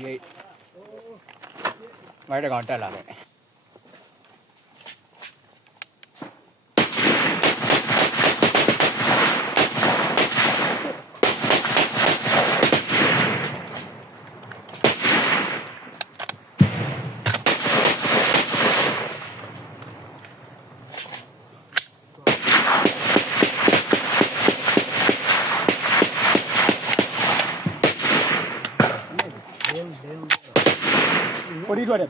D8 မိုင်းတကောင်တက်လာတယ်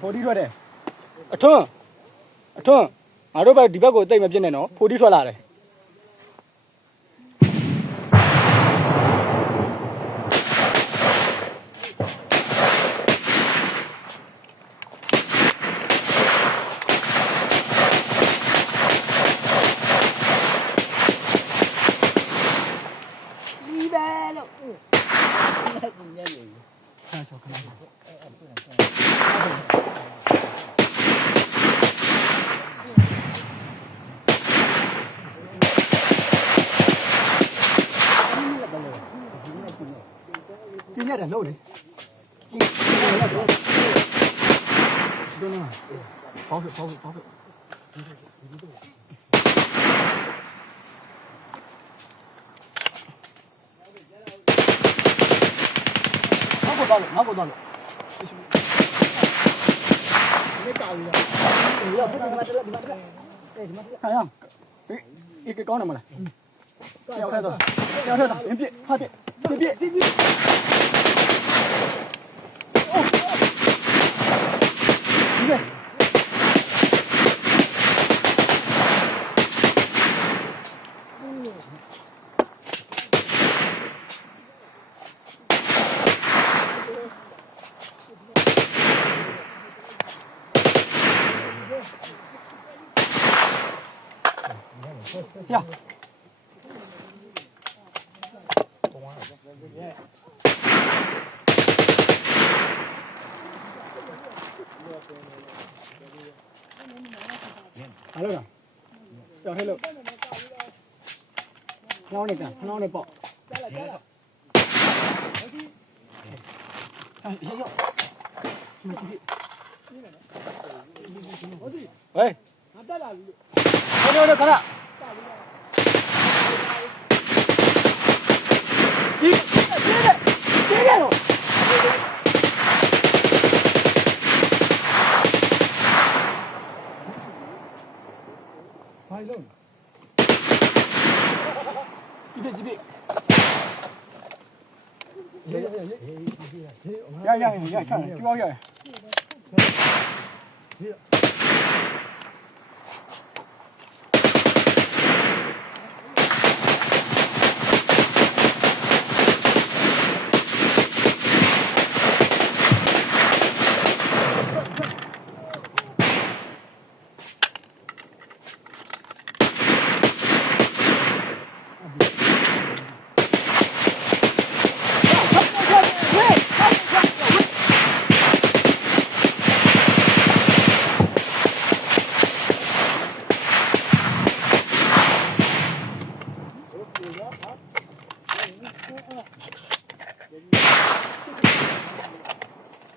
ပေါ်တီထွက်တယ်အထွန်းငါတို့ဘက်ဒီဘက်ကိုတိတ်မပြစ်နဲ့နော်ပေါ်တီထွက်လာတယ်လီဘဲလို့ကျင်းရတယ်လို့လေကျင်းရတယ်တော့နော်ပေါက်ပေါက်နောက်ကိုတော့လို့ဒီကာလီရောဒီမှာတက်ဒီမှာတက်ဒီမှာဟာရဒီကောင်းတယ်မလားရောက်တော့ပြပြဟာပြအိုးဒီက呀，来了，要黑了，捞那个，捞那包，哎，要，喂，我看了。接着喽！快乐！几倍！呀，看，就要呀！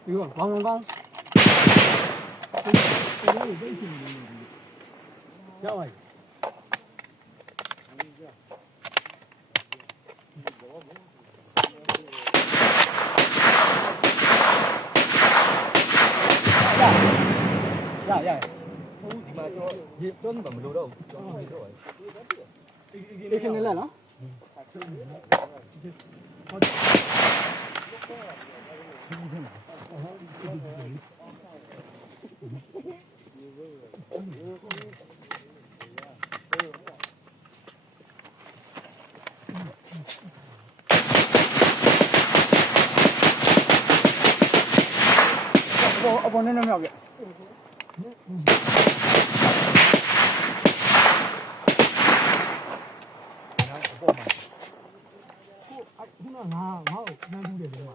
이거 왕왕왕 야와 야야ဒီမှာကျောင်းမှာမလို့တော့ကျောင်းနေတော့ဒီကနေလဲနော်အပေါ်နဲ့မြောက်ပြခုနငါ့ကိုနှမ်းဘူးတယ်ကွာ